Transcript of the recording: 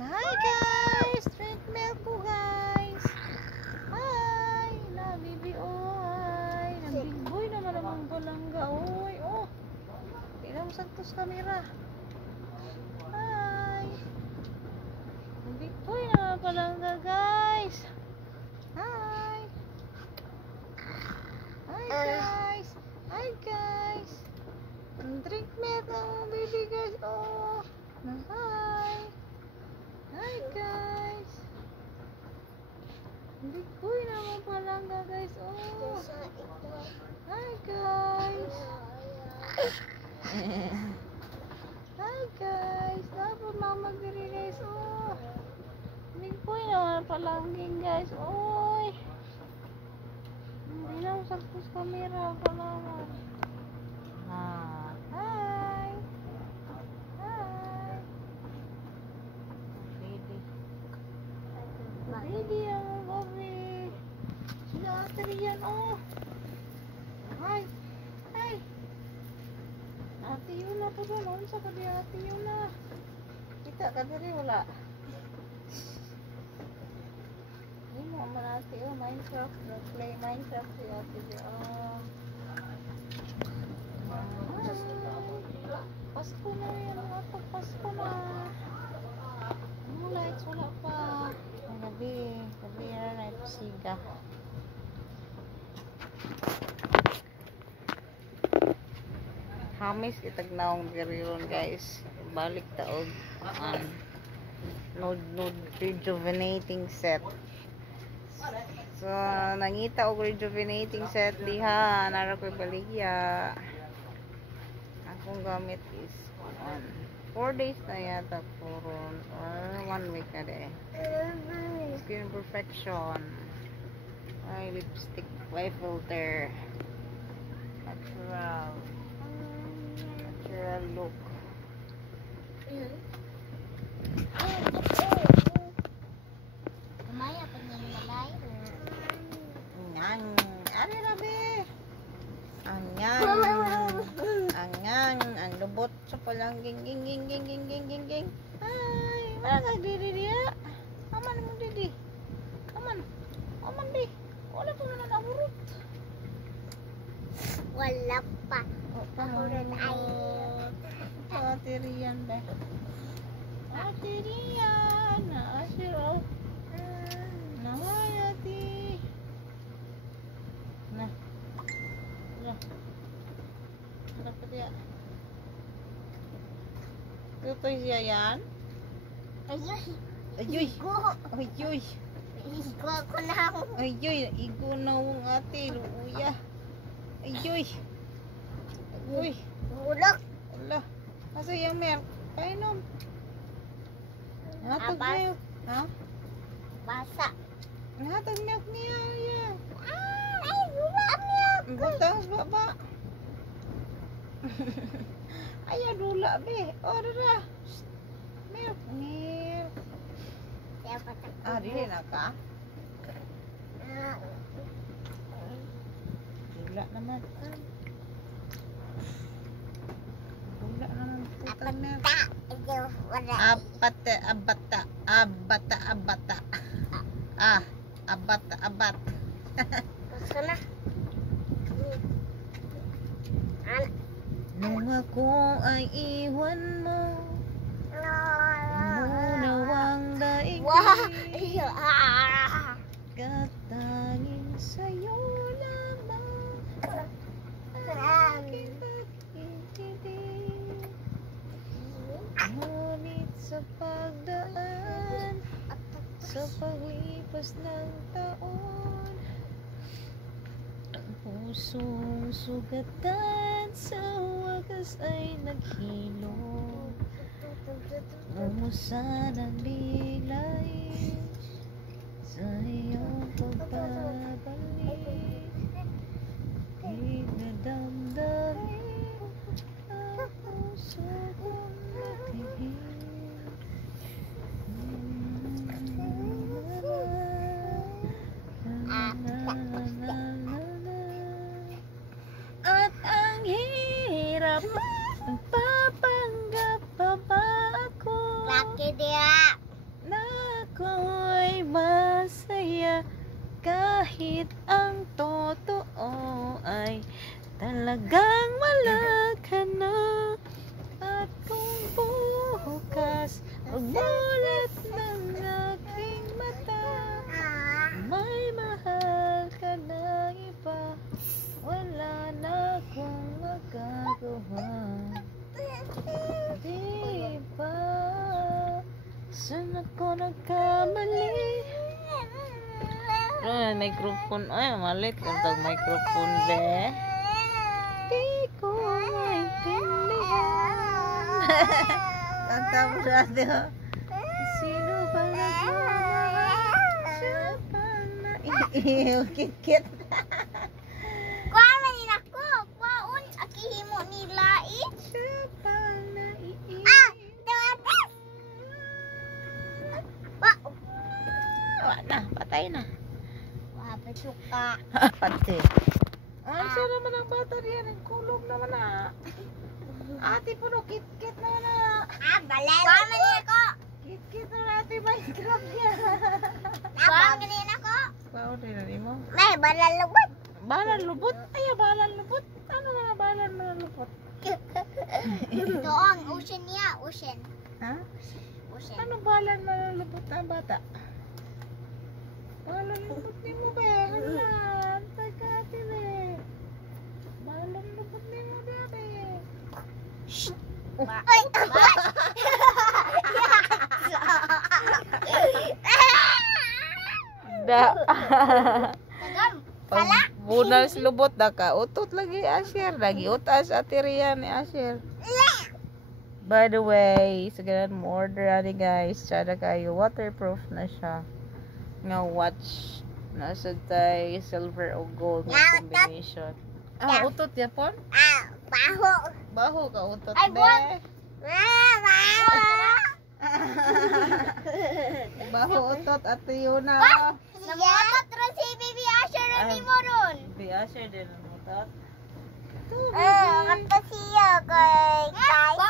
Hi guys! Drink milk po guys! Hi! Na baby oy! Na big boy naman ang balangga oy! Oh! Tignan mo santos kamera! Hi! Ang big boy naman ang balangga guys! Hi! Hi guys! Hi guys! Drink milk ang baby guys! Oh! Hi! Hi guys! Big boy naman palangga guys. Oh! Hi guys! Hi guys! Dapat mama diri guys. Oh! Big boy naman palangging guys. Oy! Hindi na usapos kamera pa naman. Ah! Hi! Hi! Baby, ang baby. Sila ate yan, oh. Hi. Hi. Ate Yuna po doon. Unsa ka di ate Yuna? Kita ka diri, wala. Hindi mo man ate, oh. Minecraft. Play Minecraft si ate di, oh. Pasko na yan. Pasko na. Lights, wala pa. Gabi na siga. Hamis itagnaong gariron guys. Balik taog node rejuvenating set. So nangita og rejuvenating set diha nara koy baligya. Akong gamit is 4 days na yata puron or 1 week na de. Skin perfection. Ay lipstick by filter. Natural look. Kumaya pa niya malay. Ang ari rabi. Ang lubot sa palangging ging. Ay, maragay diri dia. Aman mo didi. Aman di. Wala pa na nahurot. Wala pa. Nahurot ay. Atirian ba? Atirian. Naasiro. Nahayati. Nah. Dapat ya. Ito siya yan? Ayoy. Igo ako na. Ayoy, igo na wong ate, luya. Ayoy. Bulok. Ala. Asa yung milk? Painom. Natag Abas. milk. Ha? Basa. Natag milk niya. Yan. Ay, wala milk. Butang sa baba. Ayan, dula be. O, dada. Milk. Dili na ka? Dula naman. Dula naman. Putang milk. Abata. Abat. Gusto na. Nung ako ay iwan mo, munawang daigdig, katanging sa'yo lamang aking pag-ibig. Ngunit sa pagdaan, sa paglipas ng taon, ang pusong sugatan sa wagas ay naghilom. Umusan ang bilay sa iyong pagbabalik. Di nadamdamin ang puso kong matihim. At ang hirap papanggap pa ba ako? Laki dia. talagang wala ka na. At kung bukas magmulat ng aking mata, may mahal ka ng iba, wala na akong magagawa. Di ba saan ako nagkamali? Microphone. Ay, malit kung tag microphone, be. Di ko maintindihan. Kanta mo dati, ha? Sino ba nagmamahal? Siya pa na kit-kit. Kuha man ako. Kuhaon. Akihimo nila eh. Siya pa na Dawatas. Wala na, patay na. Suka. Pati. Ang siya naman ang bata riyan. Ang kulog naman na. Ate po no, kit-kit naman na. Balal. Kuha man ako. Kit-kit na ate Minecraft niya. Kuha man ako. Wow, rin mo. May balal lubot. Balan lubot? Ay, balan lubot. Ano mga balan mga lubot? Doon, ocean niya. Ocean. Ha? Ocean. Ano balan mga lubot ang bata? Balan lubot ni mo, be. Hala, taga ate, be. Balan lubot ni mo, be. Shhh. Ay, tabat. Da. Tagam. Pag bunas lubot da ka, utot lagi Asher. Lagi utas ate Rian ni Asher. By the way, sa mo order ani guys, tsada kayo waterproof na siya. Nga watch nasa tay silver o gold na combination. Ah, utot ya pon? Baho. Baho ka utot Ay, be. Baho utot at yuna. Namutot rin si Baby Asher ni mo ron. Bi Asher din ang utot. Kata siya kay Kaya.